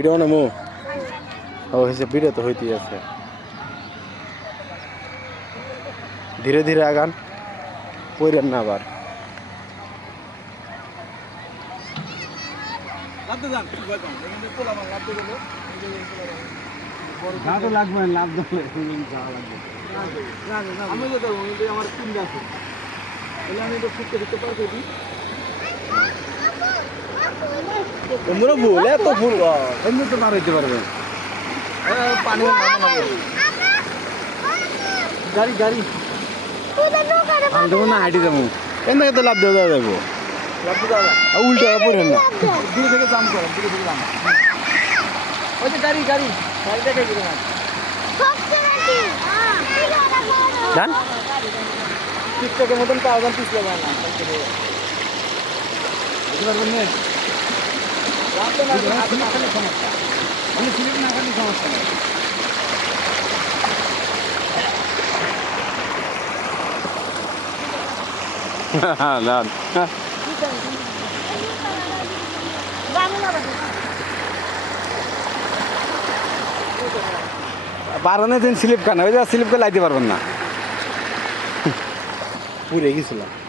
video মানে মো ও হয়েছে video তো হইতেই আছে ধীরে ধীরে আগান পড়েন না আবার লাগবে লাভ লাগবে আমি তো আমার তিন আছে তাহলে আমি তো ফুটতে দিতে পারবো তোমরা ভুল এত ভুল এমনি তো মার হইতে পারবে পানি গাড়ি গাড়ি আমি দেবো না হাঁটি যাবো কেন থেকে তো লাভ দেওয়া যাবো উল্টে পড়েন না দূরে থেকে জাম করো দূরে থেকে জাম ওই যে গাড়ি গাড়ি গাড়ি দেখে দিবে না জান টিকটকের মতন পাওয়া পিস লাগা না বুঝতে পারবেন না রাতে না হাতে না খালি সমস্যা আমি সিলিপ না খালি সমস্যা না পারেন স্লিপ খান ওই যে স্লিপকে লাইতে পারবেন না পুড়ে গেছিলাম